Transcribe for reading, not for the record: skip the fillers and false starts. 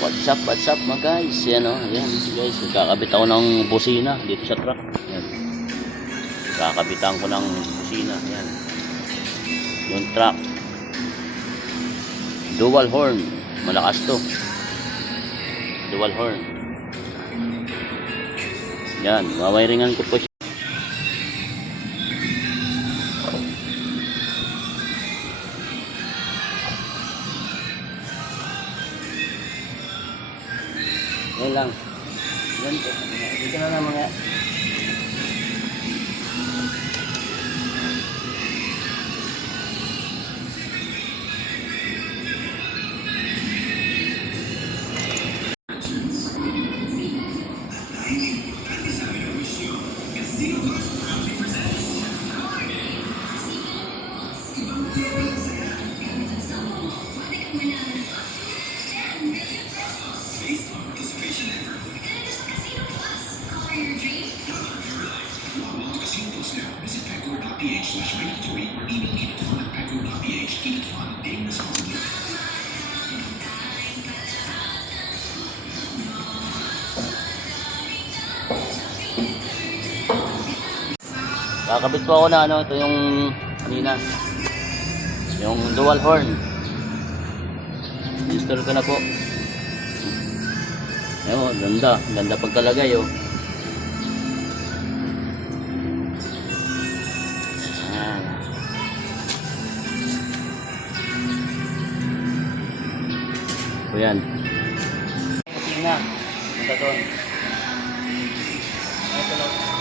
What's up mga guys? Yan o, ayan guys, kakabit ako ng busina dito sa truck. Yan. Kakabitan ko ng busina, yan. Yung truck. Dual horn, malakas to. Dual horn. Yan, wawiringan ko po siya. Yan lang. Yan po. Dito na lang mga. Kakabit ko ako na ano, ito yung kanina. Yung dual horn. Install ko na po. Ayun, ganda. Ganda pagkalagay oh. Ayan. O yan. Tingnan. Ito doon. Ito lang.